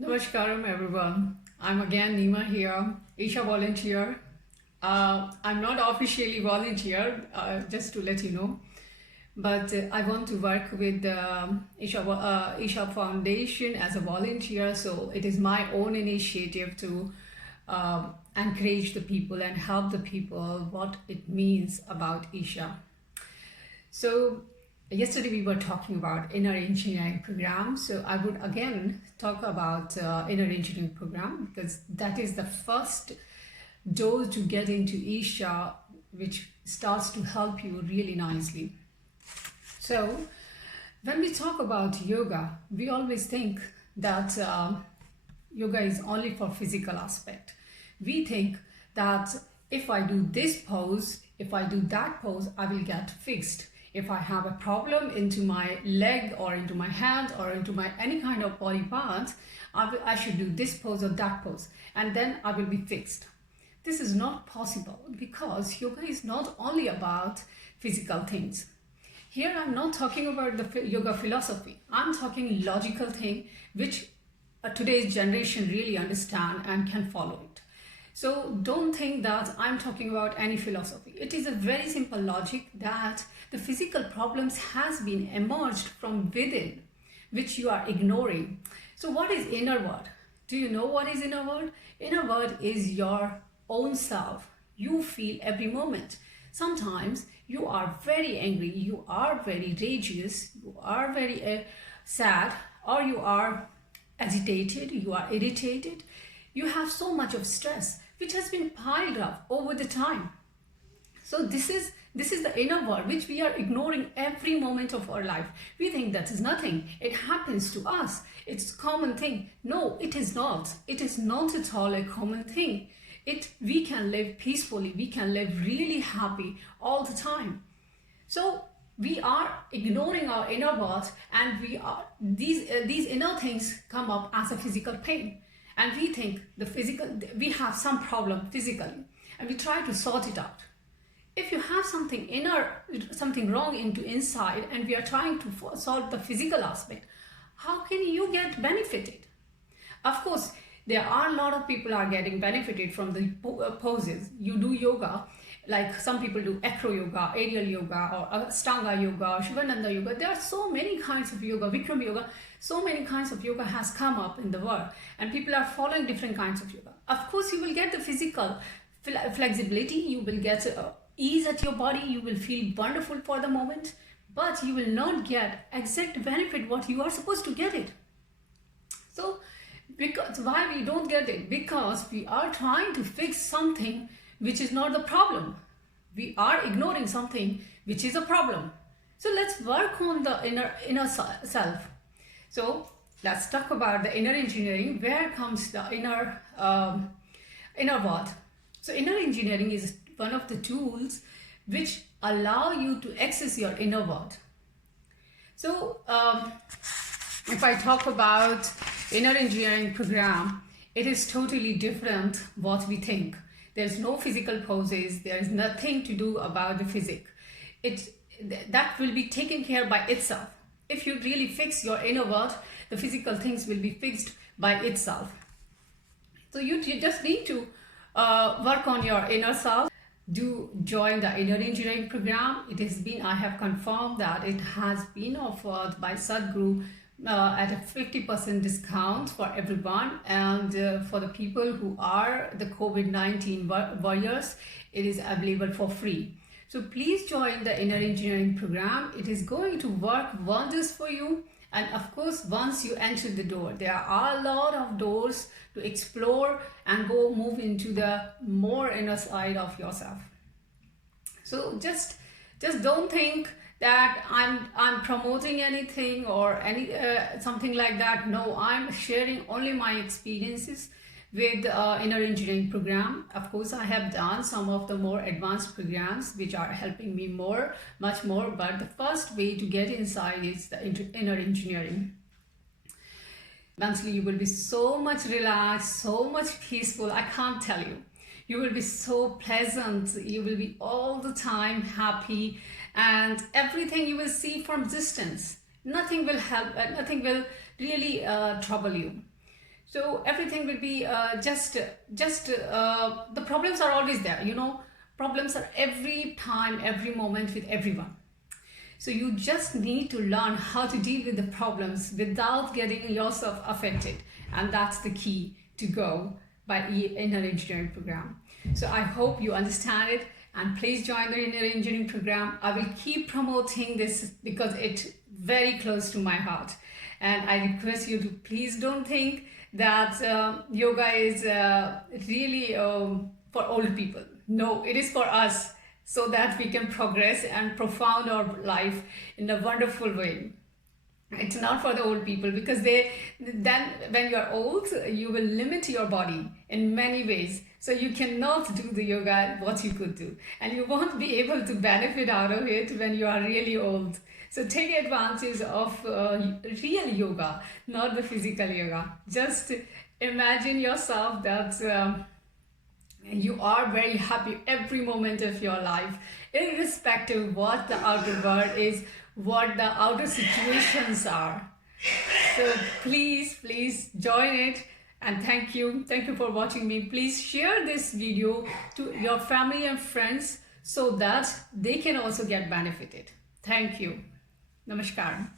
Namaskaram everyone. I'm again Nima here, Isha volunteer. I'm not officially volunteer, just to let you know, but I want to work with the Isha Foundation as a volunteer. So it is my own initiative to encourage the people and help the people what it means about Isha. So yesterday we were talking about inner engineering program. So I would again talk about inner engineering program because that is the first door to get into Isha, which starts to help you really nicely. So when we talk about yoga, we always think that yoga is only for physical aspect. We think that if I do this pose, if I do that pose, I will get fixed. If I have a problem into my leg or into my hand or into my any kind of body part, I should do this pose or that pose, and then I will be fixed. This is not possible because yoga is not only about physical things. Here I'm not talking about the yoga philosophy. I'm talking logical thing which today's generation really understand and can follow it. So don't think that I'm talking about any philosophy. It is a very simple logic that the physical problems has been emerged from within, which you are ignoring. So what is inner world? Do you know what is inner world? Inner world is your own self. You feel every moment. Sometimes you are very angry, you are very rageous, you are very sad, or you are agitated, you are irritated. You have so much of stress which has been piled up over the time. So this is the inner world which we are ignoring every moment of our life. We think that is nothing. It happens to us. It's a common thing. No, it is not. It is not at all a common thing. We can live peacefully. We can live really happy all the time. So we are ignoring our inner world, and these inner things come up as a physical pain. And we think we have some problem physically, and we try to sort it out. If you have something wrong into inside, and we are trying to solve the physical aspect, how can you get benefited? Of course, there are a lot of people are getting benefited from the poses. You do yoga, like some people do acro yoga, aerial yoga, or Ashtanga yoga, Shivananda yoga. There are so many kinds of yoga, Bikram yoga. So many kinds of yoga has come up in the world, and people are following different kinds of yoga. Of course, you will get the physical flexibility, you will get ease at your body, you will feel wonderful for the moment, but you will not get exact benefit what you are supposed to get it. So because why we don't get it? Because we are trying to fix something which is not the problem. We are ignoring something which is a problem. So let's work on the inner self. So let's talk about the inner engineering. Where comes the inner world? So inner engineering is one of the tools which allow you to access your inner world. So if I talk about inner engineering program, it is totally different what we think. There's no physical poses. There is nothing to do about the physics. That will be taken care by itself. If you really fix your inner world, the physical things will be fixed by itself. So you just need to work on your inner self. Do join the inner engineering program. I have confirmed that it has been offered by Sadhguru at a 50% discount for everyone, and for the people who are the COVID-19 warriors, it is available for free. So please join the inner engineering program. It is going to work wonders for you. And of course, once you enter the door, there are a lot of doors to explore and move into the more inner side of yourself. So just don't think that I'm promoting anything or something like that. No, I'm sharing only my experiences with inner engineering program. Of course, I have done some of the more advanced programs which are helping me much more, but the first way to get inside is the inner engineering. Mentally, you will be so much relaxed, so much peaceful. I can't tell you. You will be so pleasant. You will be all the time happy, and everything you will see from distance. Nothing will help. Nothing will really trouble you. So everything will be the problems are always there, you know. Problems are every time, every moment with everyone. So you just need to learn how to deal with the problems without getting yourself affected. And that's the key to go by inner engineering program. So I hope you understand it, and please join the inner engineering program. I will keep promoting this because it's very close to my heart. And I request you to please don't think that yoga is really for old people. No, it is for us, so that we can progress and profound our life in a wonderful way. It's not for the old people, because then when you're old, you will limit your body in many ways. So you cannot do the yoga what you could do, and you won't be able to benefit out of it when you are really old. So take advantage of real yoga, not the physical yoga. Just imagine yourself that you are very happy every moment of your life, irrespective what the outer world is, what the outer situations are. So please join it, and thank you for watching me. Please share this video to your family and friends so that they can also get benefited. Thank you. Namaskar.